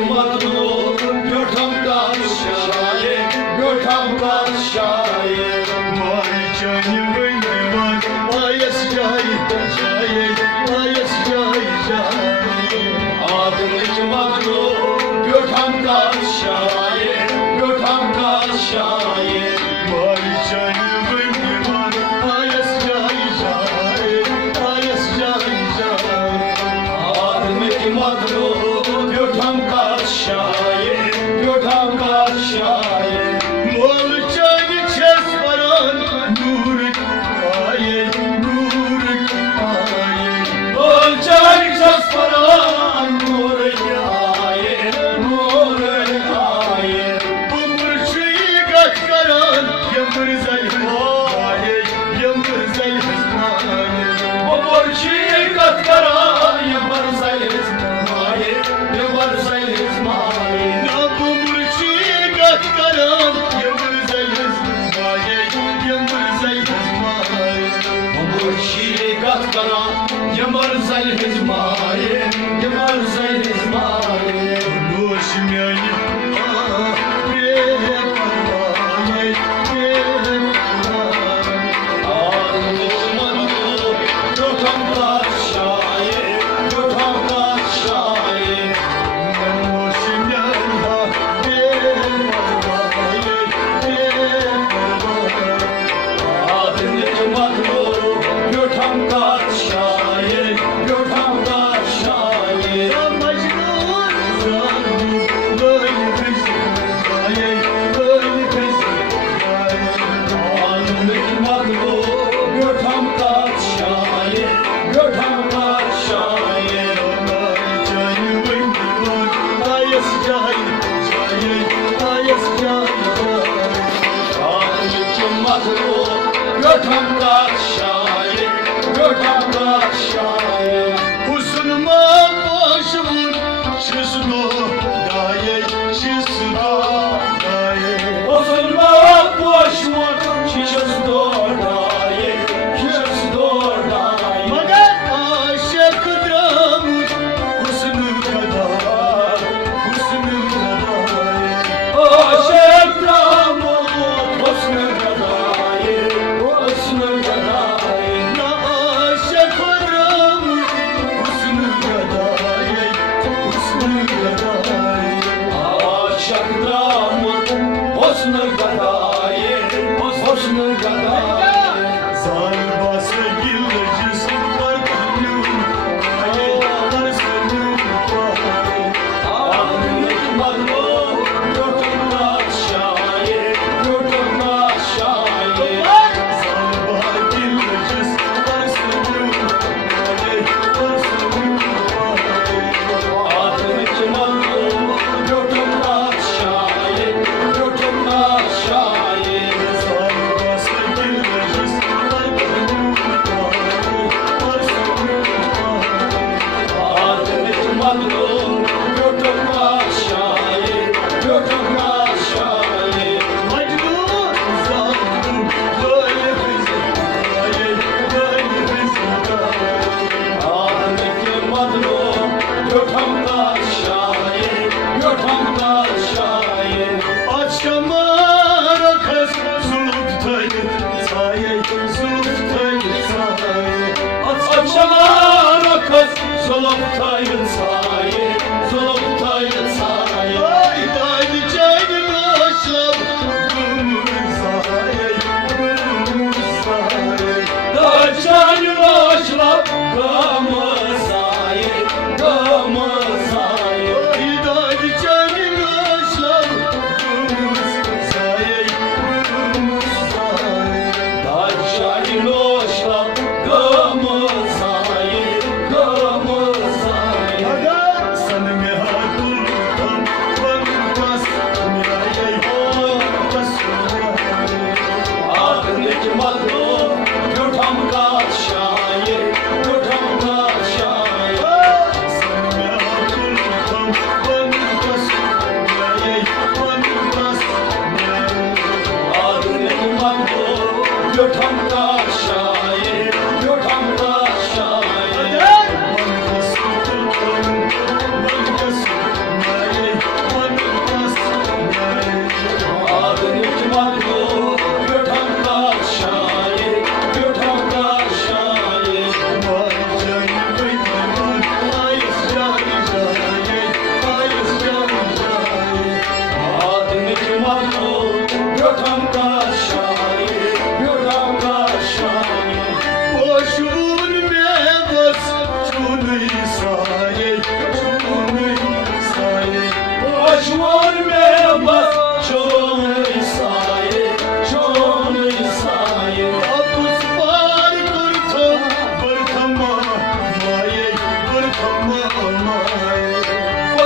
Madlu, gördüm karşıya, gördüm karşıya. Vay canım benim var, vay escayı, vay escayı. Adını Madlu, gördüm karşıya, gördüm karşıya. Vay canım benim var, vay escayı, vay escayı. Adını Madlu, gördüm karşıya, gördüm karşıya. Mol çayı çes varan, nurik, aye, nurik, aye. Olcay çasparan, nuraye, nuraye. Umurçayı katkaran, yamır zayıflaye, yamır zayıflaye. Borçi katkara, yapar sayız maye, yapar sayız maye. Na umurçayı katkaran, yamır zayıflaye, yamır zayıflaye. Borçi katkara, yapar sayız maye, yapar sayız maye. Doşum yani, be parvaye, be parvaye. Ağzımı gökhan karşıya, gökhan karşıya. Doşum yani, be parvaye, be parvaye. Adını Madlu, gökhan karşıya, gökhan karşıya. Amacın zanlı, böyle kızım, aye, böyle kızım, aye. Adını Madlu, gökhan karşıya, gökhan karşıya. Canım benim var, ay escayı, ay escayı. Adını Madlu, gökhan karşıya, gökhan karşıya. Uzunuma başımın şısıdo daye, şısıdo daye. Osunma boşman, şişesi dordaye, şişesi dordaye. Magar aşıkdım, husnü kadar, husnü kadar. Aşık Ramon, osnu gadaye, osnu gadaye. Na aşıkdım, husnü kadar, husnü kadar. Aşık Ramon, osnu gadaye, osnu gadaye. Zar basa gillerciz var kanım, aye, var sanım var. Adını Madlu, gökhan karşıya, gökhan karşıya. Zar gillerciz var sanım, aye, var sanım var. Adını Madlu, gökhan karşıya, gökhan karşıya. Zar basa gillerciz var kanım, aye, var sanım var. Adını Madlu, gökhan karşıya, gökhan karşıya. Macnun zandım, böyle kızım, aye, böyle kızım, aye. Adını Madlu, gökhan karşıya, gökhan karşıya. Açkamara kız zuluktaydı saye, zuluktaydı saye. Açamara kız, soluktayın saye,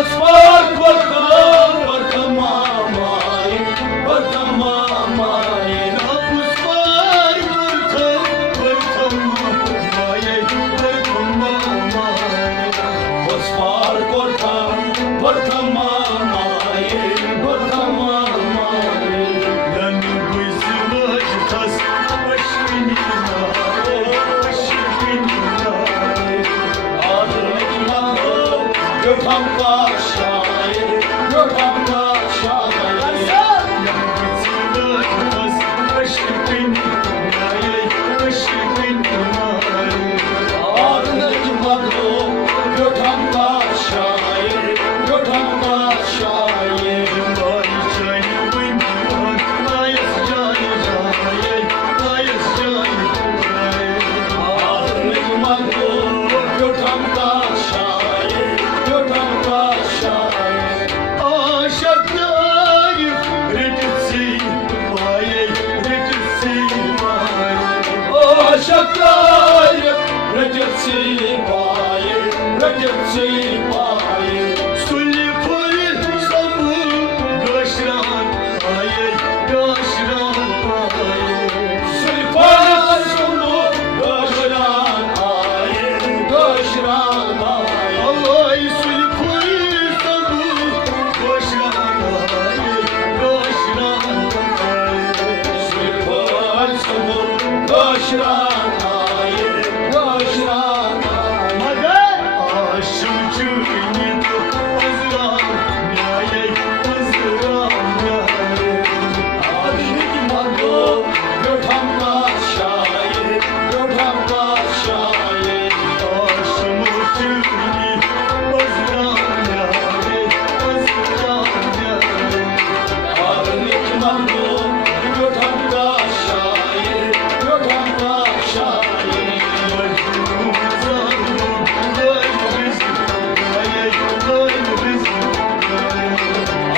Osman korkam mamay, korkam mamay. Napus var vırtam maye vırtam maye. Osman korkam mamay, korkam mamay. Lan gözüme tas aşkınla Gökhan Paşa'yı, Gökhan Paşa'yı. Ağrıdaki madro, Gökhan Paşa'yı, Gökhan Paşa'yı. Ağrıdaki madro, Gökhan Paşa'yı, Gökhan Paşa'yı. Aşaklar Recep Sipahı, Recep Sipahı. Sülfan sonu göşran ayı, göşran ayı. Sülfan sonu göşran ayı, göşran ayı. Aşık madro, Gökhan Paşa'yı, Gökhan Paşa'yı. Aşık madro, Gökhan Paşa'yı, Gökhan Paşa'yı.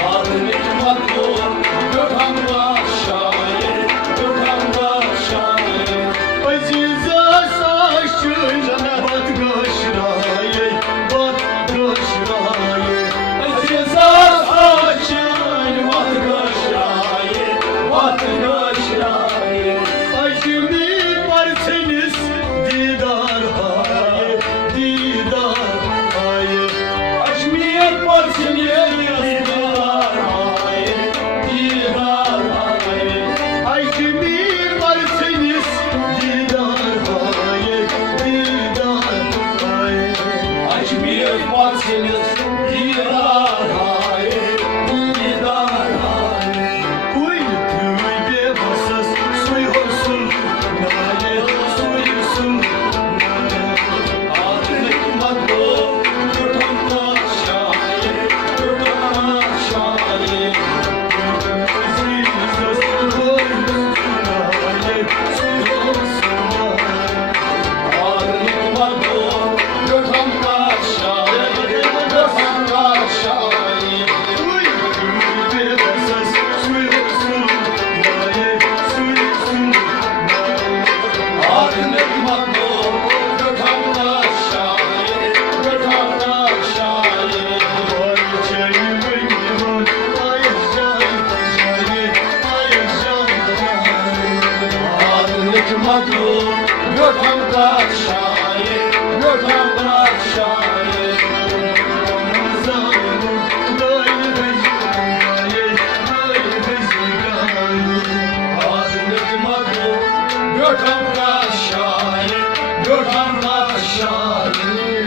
Aşık madro, Gökhan Paşa'yı, Gökhan Paşa'yı. Ceza saçın vat göşrayı, vat göşrayı. Aşmiyet Partisi'nin didar hayır, didar hayır. Aşmiyet Partisi'nin didar hayır, didar hayır. Aşık madro, Gökhan Paşa'yı, Gökhan Paşa'yı. Aşık madro, Gökhan Paşa'yı, Gökhan Paşa'yı. Aşık madro, Gökhan Paşa'yı, Gökhan Paşa'yı. Aşık madro, Gökhan Paşa'yı, Gökhan Paşa'yı. Aşık madro, Gökhan Paşa'yı, Gökhan Paşa'yı.